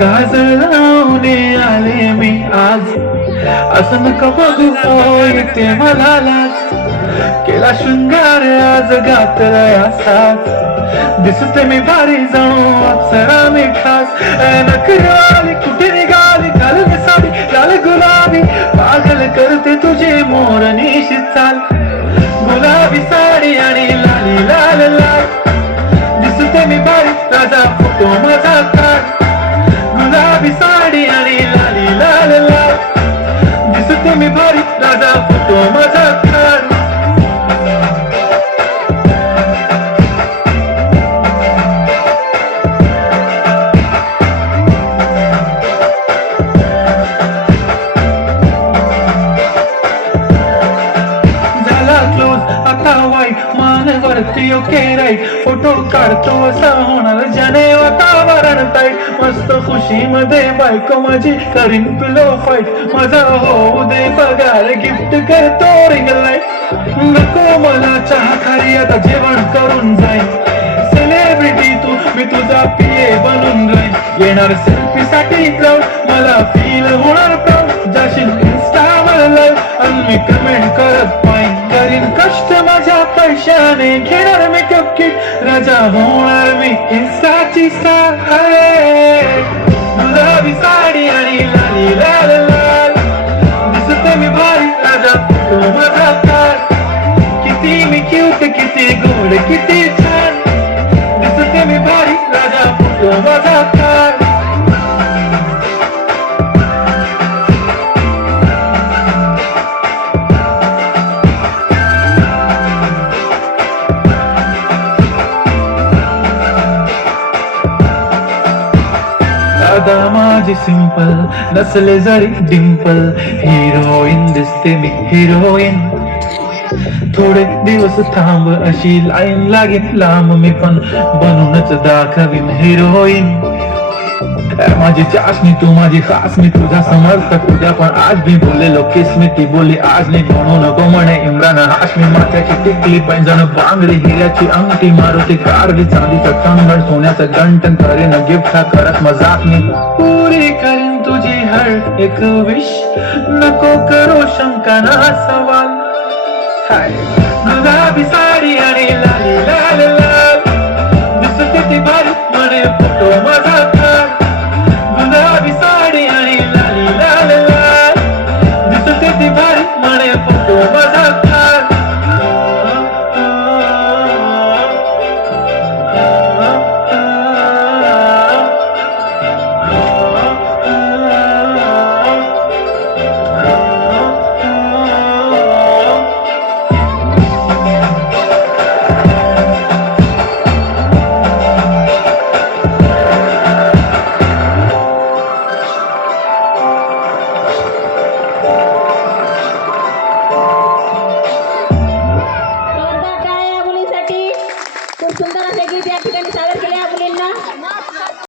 काजळ लावून आले मी आज, असं नका बघू येते मला लाज. केला शृंगार आज घातला असाच, दिसते मी भारी जणू अप्सरा मी खास. नखरेवाली कुठे निघाली घालून साडी लाल गुलाबी, पागल करते तुझे मोरनीशी चाल. गुलाबी साडी आणि लाली लाल लाल, दिसते मी भारी राजा फोटो माझा काढ. गुलाबी साडी आणि लाली लाल लाल, दिसते मी भारी राजा फोटो माझा काढ. मानवरती ओके राईट, फोटो काढतो असा होणार ज्याने वातावरण टाईट. मस्त खुशी मध्ये बायको माझी करीन पिलो फाईट, माझा होऊ दे पगार गिफ्ट करतो रिंग लाईट. नको मला चहा खारी आता जेवण करून जाईन, सेलिब्रिटी तू मी तुझा पिये बनून राहीन. येणार सेल्फी साठी क्राऊड मला फील होणार प्राऊड, जाशील इन्स्टावर लाईव्ह आणि मी कमेंट करत पाहिन. करीन कष्ट माझ्या पैशाने, घेणार मेकअप किट राजा होणार मी इन्स्टाची स्टार. गुलाबी साडी आणि लाली लाल लाल, दिसते मी भारी राजा फोटो माझा काढ. किती मी क्यूट किती गोड किती छान, दिसते मी भारी राजा फोटो माझा काढ. दादा माझी सिंपल नसले जरी डिंपल, हिरोईन दिसते मी हिरोईन. थोडे दिवस थांब अशी लाईन लागेल लांब, मी पण बनूनच दाखवीन हिरोईन. माझी चाशनी तू माझी खास, मी तुझा समर्थक उद्या पण आज मी बोललेलो किस मी ती बोलली आज नाही. म्हणू नको म्हणे इम्रान हाशमी, माथ्याची टिकली पैंजण बांगडी हिऱ्याची अंगठी, मारुती कारली चांदीचं कंगण सोन्याचं गंटन, करेन गिफ्ट हा करत मजाक मी. पुरी करीन तुझी हर एक विश, नको करो शंका ना सवाल. गुलाबी साडी आणि लाली लाल लाल, दिसते ती भारी म्हणे फोटो